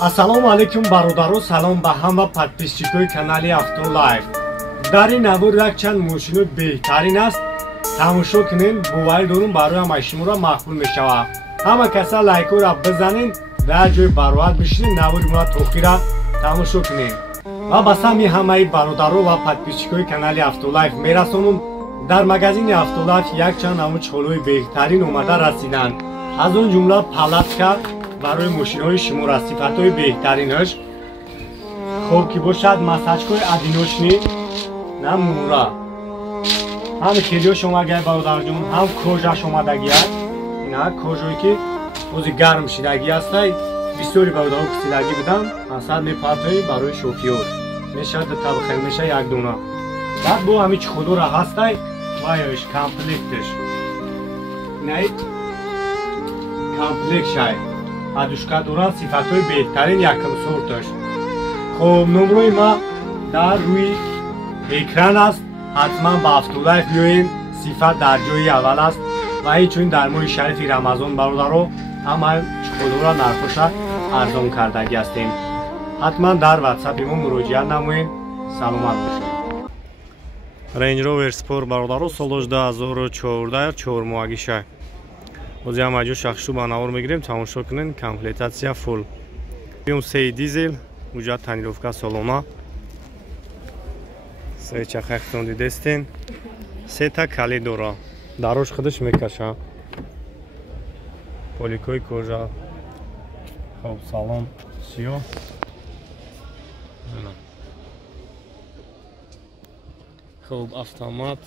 Ассалому алайкум бародаро, салом ба ҳама подписчикои канали Автолайф. Дар ин навор якчанд мошинои беҳтарин аст. Тамошо кунед, боварӣ дорам бароям шуморо мақбул мешавад. Ҳама каса лайкора бизанед, дар ҷои бароят бишинед, навори мо то охира тамошо кунед. Ва ба сами ҳамаи бародаро ва подписчикои канали Автолайф мерасонам. Дар магазини Автолайф якчанд намудҳои беҳтарин омада расиданд. Аз он ҷумла палатка барои мошинҳои шумора, сифатҳои беҳтаринаш, хоб ки бошад масаҷкои одиночни на мура. ҳам хелиёш омадаги бародарҷон, ҳам кожаш омадаги аст. Ина кожое ки ози гарм шидаги астай. бисёри бародаро пурсидаги буданд. масад мепартои барои шофёр. мешавад табхел меша як дона. баъд бо ҳами чиходора ҳастай ва ёш комплекташ. инай комплект шай. Адушка дорад сифатҳои беҳтарин якм сорташ. Хоб номрои ма дар рӯи экран аст. ҳатман ба Автолайф биёед, сифат дар ҷои аввал аст ва инчунин дар моҳи шарифи Рамазон бародаро ҳама чиходора нархоша арзон кардаги ҳастем. ҳатман дар ватсапи мо муроҷиат намоед. саломат бошед. Range Rover Sport бародаро соли 2014 4моҳагиша. Ози ҳамаҷо шахшу ба навор мегирем, тамошо кунед, комплектация фул. Биём 3 дизел, уҷа танировка солона. 3 чақа ихтиён дидестен. 3 та калид дора. Дарош худаш мекаша. Поликои кожа. Хоб салон сиёҳ. Хоб автомат,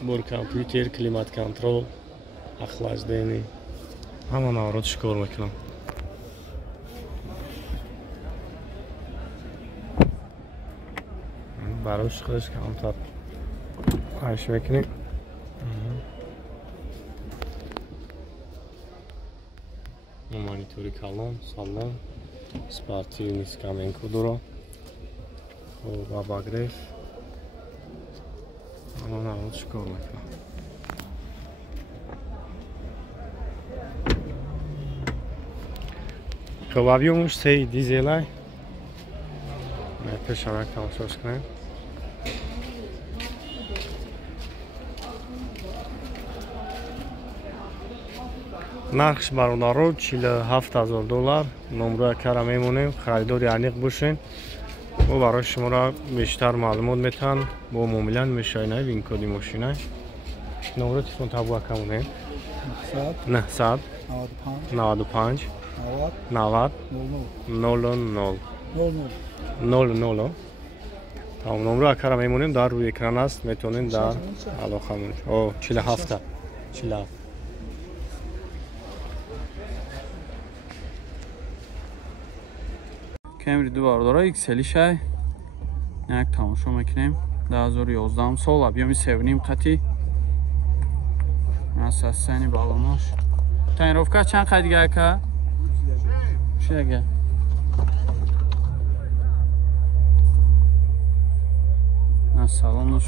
бор компютер, климат контрол, охлаждение. ҳама наворот шикор мекунам. барош худаш камтар айш мекунем. монитори калон, салон, спортивный скаменку дора. хоб обогрев. ҳама наворот шикор мекунам. خب объёмш 3 дизелай. Пешам як тамошош кунем. нархш бародаро $47,000. номрои кара мемонем. харидори аниқ бошен. мо барои шуморо бештар маълумот метаҳам. бо муомилан мешавед вин коди мошина. номрои телефон табуа камонем. 900 95 90 00. Тамом номро акара мемонем, дар рӯи экран аст, метавонем дар алоқа монед. 47. Camry 2 бародаро XL шай. як тамошо мекунем. 2011 сол, объёми 7.5 қати. ассасияни балонош. Тонировка чанд қай дига ака? Шега. Салонош.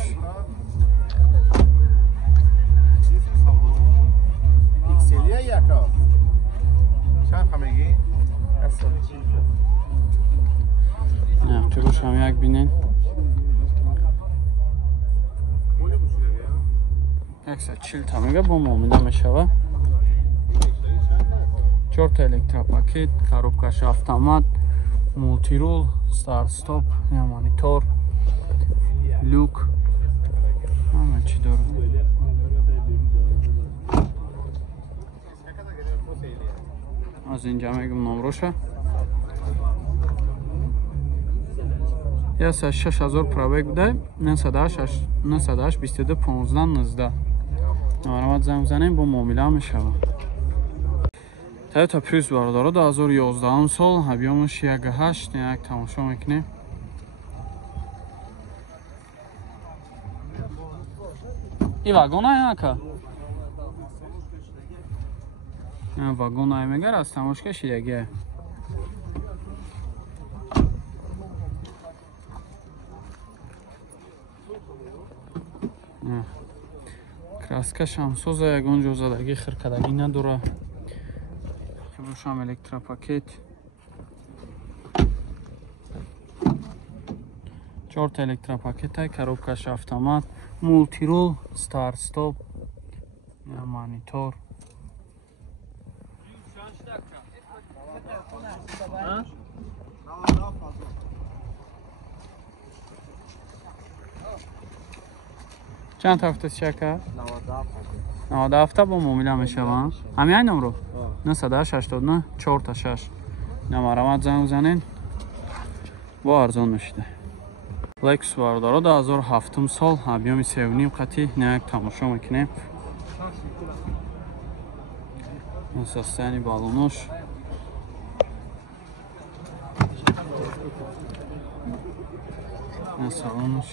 XL яка. чанд ҳамаги? Тируш ҳам як бинен. 140 тамага бо муомила мешава. 4 та электропакет, коробкаш автомат, мултирул, старт стоп, монитор, люк. ҳама чӣ дорад. аз инҷа мегум номроша. 6000 пробег буда. 98 22 15 19. намарамад занг занем, бо муомила мешава. Toyota Prius бародаро 2011 сол, объёмш 1.8. як тамошо мекунем. ин вагонай ака? ин вагонай мегар аз тамошка шидаги. краскаш ҳам соза, ягон ҷо задаги хиркадаги надора. бошам электропакет. 4 електропакет, коробкаш автомат, мультирул, старт стоп, монитор. چند تا هفته چکه؟ 97 با معامله میشوند. همین این نمرو 989 4 تا 6 نمرامت زنگ بزنین با ارزان میشه. لکس واردارو 2007 سال объем 3.5 قطعی نیک تماشا میکنیم. состояние баллонош салонош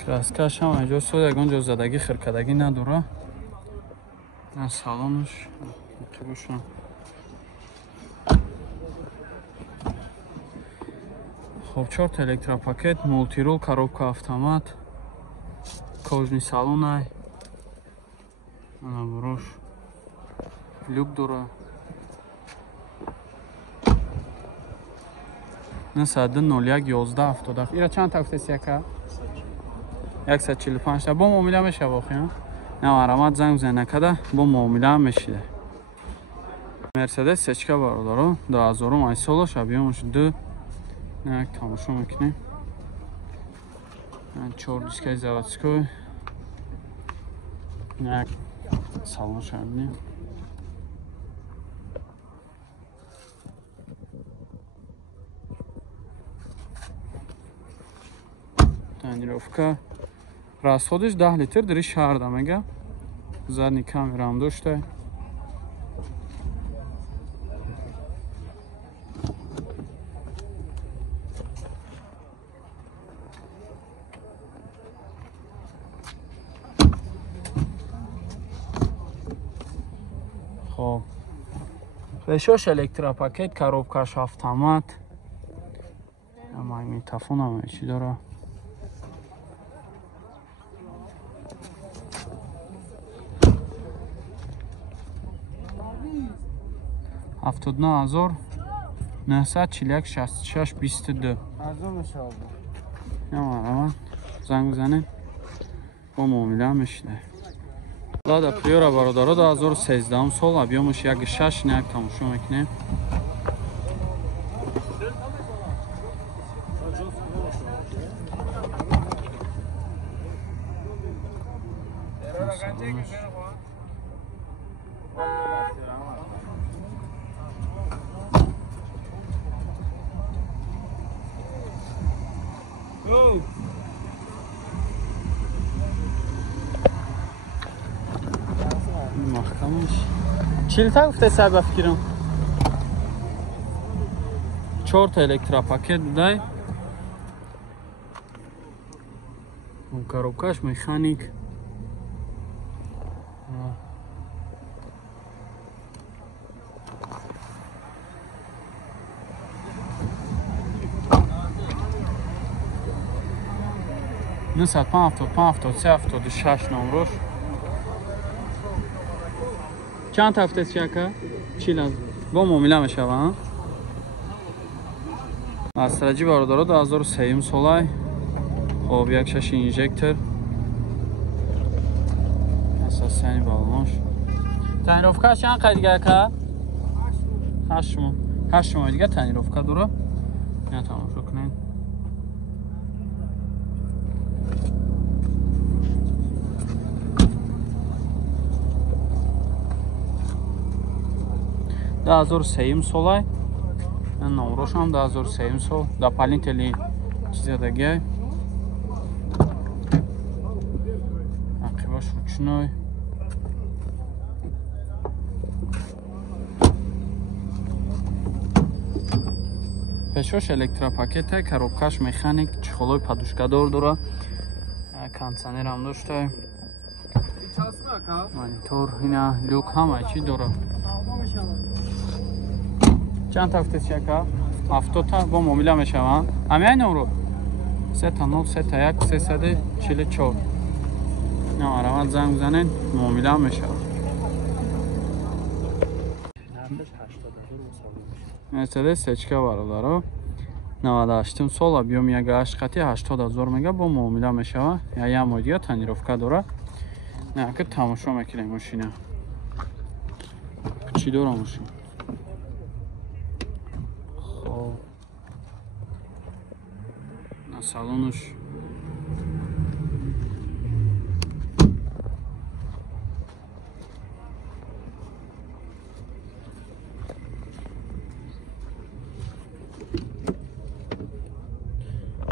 краскаш ҳам инҷо сод ягон ҷо задагӣ хиркадагӣ надора. салонош қибошам хоб 4 электропакет, мультирул, коробка автомат, кожни салонай, брош, люк дора. Насади 011170. Ира чанд тафтес яка? 145 та бо муомила меша вохия. Намарамат занг занакада бо муомила мешиде. Мерседес сечка бародаро 2000 май солош объемш 2 نیک تماشا میکنیم. 4 دیسک заводской نیک салон шабинем. тонировка расходиш 10 литр дори шаҳр да мега. задни камера ҳам дошта. خب 6 الکتروپاکت، коробкаш автомат. магнитофон ҳам чӣ дора. $79900 941 66 22 арзон мешавад. ямарама занг бизанед бо муомила мешиде. Лада Приора бародаро 2013 сол объемш 1.6 ниак тамошо мекунем. محکمش چیل تا گفته سبب فکرم 4 تا الکتروپاکت بوده. اون коробкаш механик. نسبت 5 نمروش چند هفته چیکه چی لازم با معامله میشوند. استرجی باردارو 2003 سالای خب 1.6 اینژکتور اساساً بالونش تنیروفکا چند قدیگه که 8 ماه دیگه تنیروفکا داره. یا تماشا کنین. دا 2003 солай номрош ҳам 2003 сол дополнительный чизадагиай ақибаш ручной пешош электропакета коробкаш механик чихолои подушкадор дора кондиционер ҳам дошта монитор ина люк ҳама чӣ дора. چند هفته چیکه؟ 70 تا با معامله میشوند. همین نمرو 3 تا 0 3 تا 1 344 نمارمت زنگ بزنین معامله هم میشه. مرسدس سچکا برادرها 98 سال объем 1.8 قطعی 80000 میگه با معامله میشه. یا مودیا تنیروفکا داره. نه که تماشا میکنیم ماشینه. چی داره ماشین؟ خب نه سالونش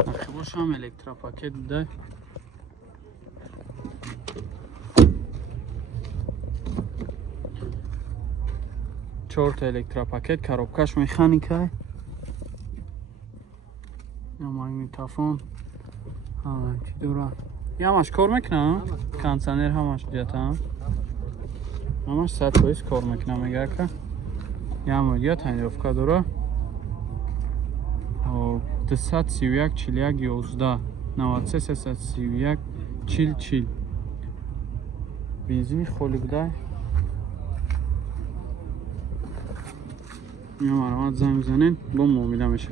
نقشباش هم الکترا پاکت ده. چهار الکترا پاکت коробкаш механика یا магнитофон همه چی دوره همش کار میکنه کانسانر همش جتا همش 100% کار میکنه میگه که یا مودیا تنیروفکا دوره 231 41 11 93 331 40 40 بنزین خالی بوده. نمارمت زنگ بزنین با معامله میشه.